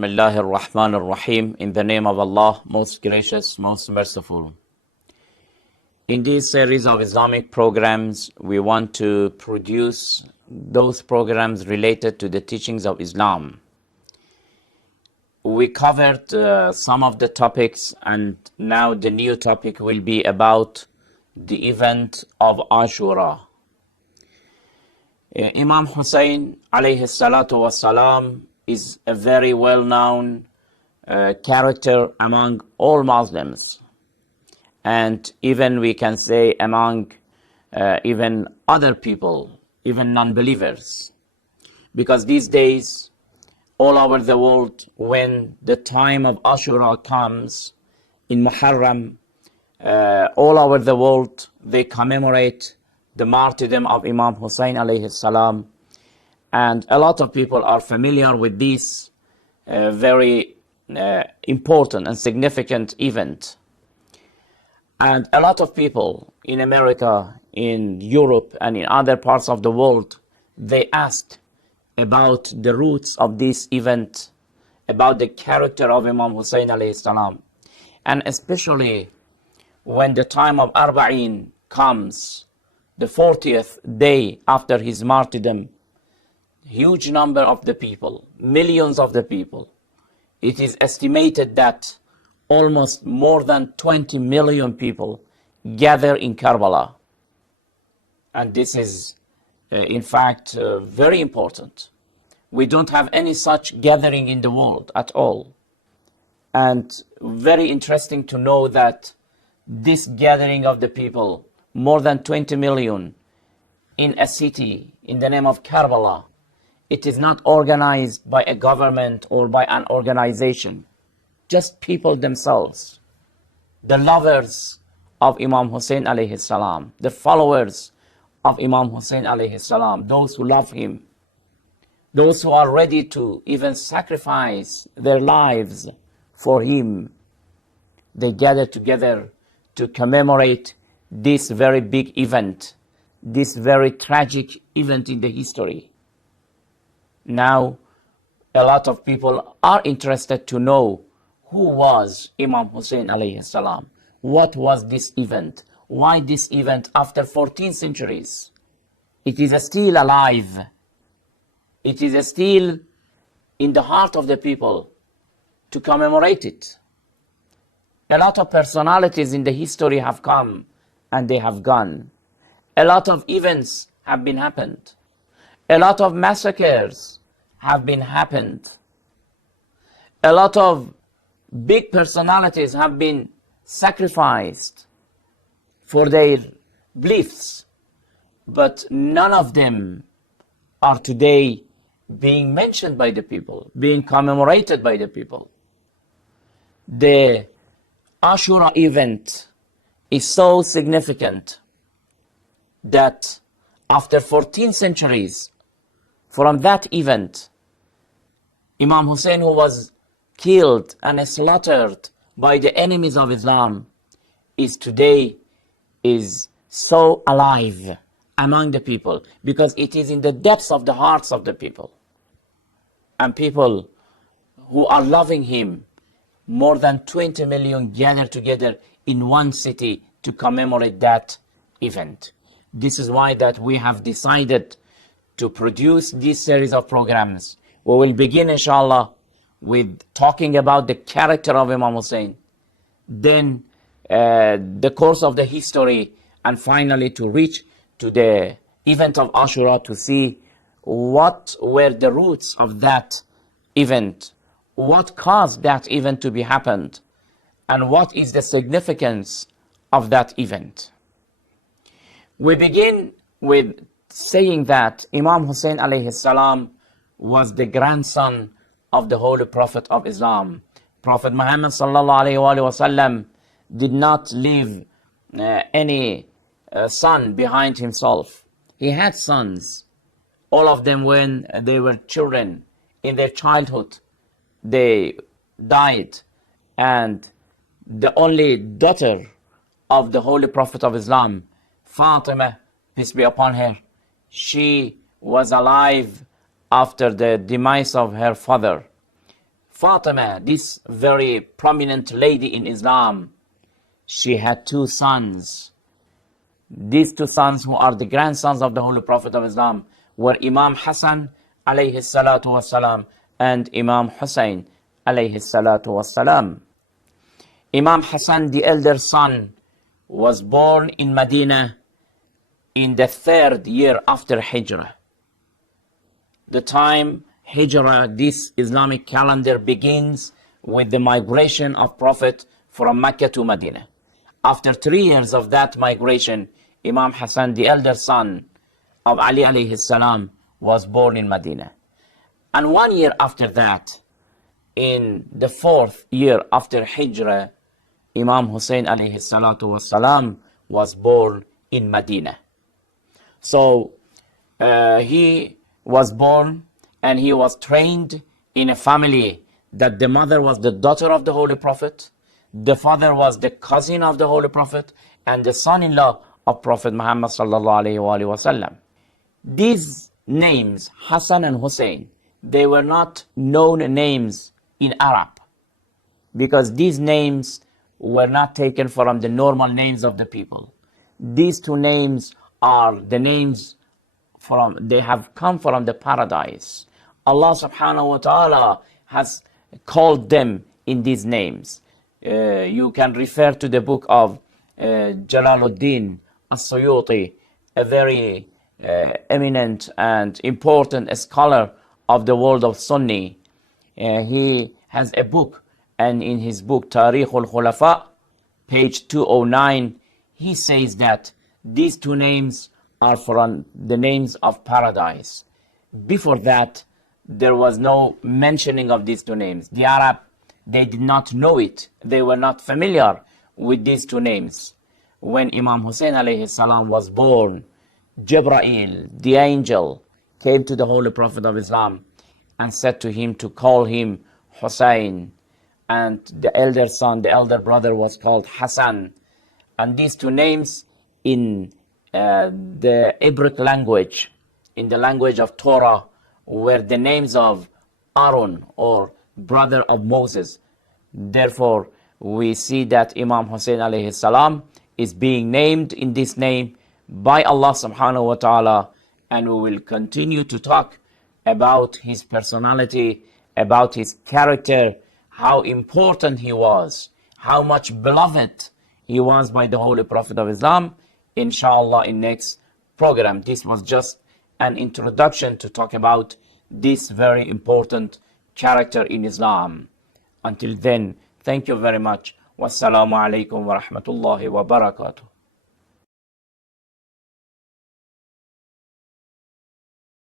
Bismillah ar-Rahman ar-Rahim. In the name of Allah, most gracious, most merciful. In this series of Islamic programs, we want to produce those programs related to the teachings of Islam. We covered some of the topics, and now the new topic will be about the event of Ashura. Imam Hussain alayhi salatu wassalam is a very well-known character among all Muslims, and even we can say among even other people, even non-believers, because these days all over the world, when the time of Ashura comes in Muharram, all over the world they commemorate the martyrdom of Imam Hussain alayhi salam, and a lot of people are familiar with this very important and significant event. And a lot of people in America, in Europe, and in other parts of the world, they asked about the roots of this event, about the character of Imam Hussain alayhi salam, and especially when the time of Arba'in comes, the 40th day after his martyrdom, huge number of the people, millions of the people, it is estimated that almost more than 20 million people gather in Karbala. And this is, in fact, very important. We don't have any such gathering in the world at all. And very interesting to know that this gathering of the people, more than 20 million in a city in the name of Karbala, it is not organized by a government or by an organization, just people themselves, the lovers of Imam Hussain alayhi salam, the followers of Imam Hussain alayhi salam, those who love him, those who are ready to even sacrifice their lives for him. They gather together to commemorate this very big event, this very tragic event in the history. Now, a lot of people are interested to know who was Imam Hussain alayhi salam. What was this event? Why this event after 14 centuries? It is still alive. It is still in the heart of the people to commemorate it. A lot of personalities in the history have come and they have gone. A lot of events have been happened. A lot of massacres have been happened. A lot of big personalities have been sacrificed for their beliefs, but none of them are today being mentioned by the people, being commemorated by the people. The Ashura event is so significant that after 14 centuries from that event, Imam Hussain, who was killed and slaughtered by the enemies of Islam, is today so alive among the people, because it is in the depths of the hearts of the people. And people who are loving him, more than 20 million gather together in one city to commemorate that event. This is why that we have decided to produce this series of programs. We will begin, inshallah, with talking about the character of Imam Hussain, then the course of the history, and finally to reach to the event of Ashura to see what were the roots of that event, what caused that event to be happened, and what is the significance of that event. We begin with saying that Imam Hussain alayhi salam was the grandson of the Holy Prophet of Islam. Prophet Muhammad sallallahu alayhi wa sallam did not leave any son behind himself. He had sons. All of them, when they were children, in their childhood, they died. And the only daughter of the Holy Prophet of Islam, Fatima, peace be upon her, she was alive after the demise of her father. Fatima, this very prominent lady in Islam, she had two sons. These two sons, who are the grandsons of the Holy Prophet of Islam, were Imam Hassan alayhi salatu wasalam and Imam Hussain alayhi salatu wasalam. Imam Hassan, the elder son, was born in Medina in the 3rd year after Hijrah. The time Hijrah, this Islamic calendar, begins with the migration of Prophet from Mecca to Medina. After 3 years of that migration, Imam Hassan, the elder son of Ali alayhi salam, was born in Medina. And 1 year after that, in the 4th year after Hijrah, Imam Hussain alayhi salatu wasalam was born in Medina. So he was born and he was trained in a family that the mother was the daughter of the Holy Prophet, the father was the cousin of the Holy Prophet, and the son-in-law of Prophet Muhammad sallallahu alaihi wasallam. These names, Hassan and Hussein, they were not known names in Arab, because these names were not taken from the normal names of the people. These two names are the names they have come from the paradise. Allah subhanahu wa ta'ala has called them in these names. You can refer to the book of Jalaluddin as-Suyuti, a very eminent and important scholar of the world of Sunni. He has a book, and in his book Tariq al-Khulafa, page 209, he says that these two names are from the names of paradise. Before that, there was no mentioning of these two names. The Arab, they did not know it. They were not familiar with these two names. When Imam Hussain alayhi salam was born, Jibreel, the angel, came to the Holy Prophet of Islam and said to him to call him Hussain. And the elder son, the elder brother, was called Hassan. And these two names in the Hebrew language, in the language of Torah, were the names of Aaron, or brother of Moses. Therefore, we see that Imam Hussain alayhi salam is being named in this name by Allah subhanahu wa ta'ala, and we will continue to talk about his personality, about his character, how important he was, how much beloved he was by the Holy Prophet of Islam, inshallah, in next program. This was just an introduction to talk about this very important character in Islam. Until then, thank you very much. Wassalamu alaikum wa rahmatullahi wa barakatuh.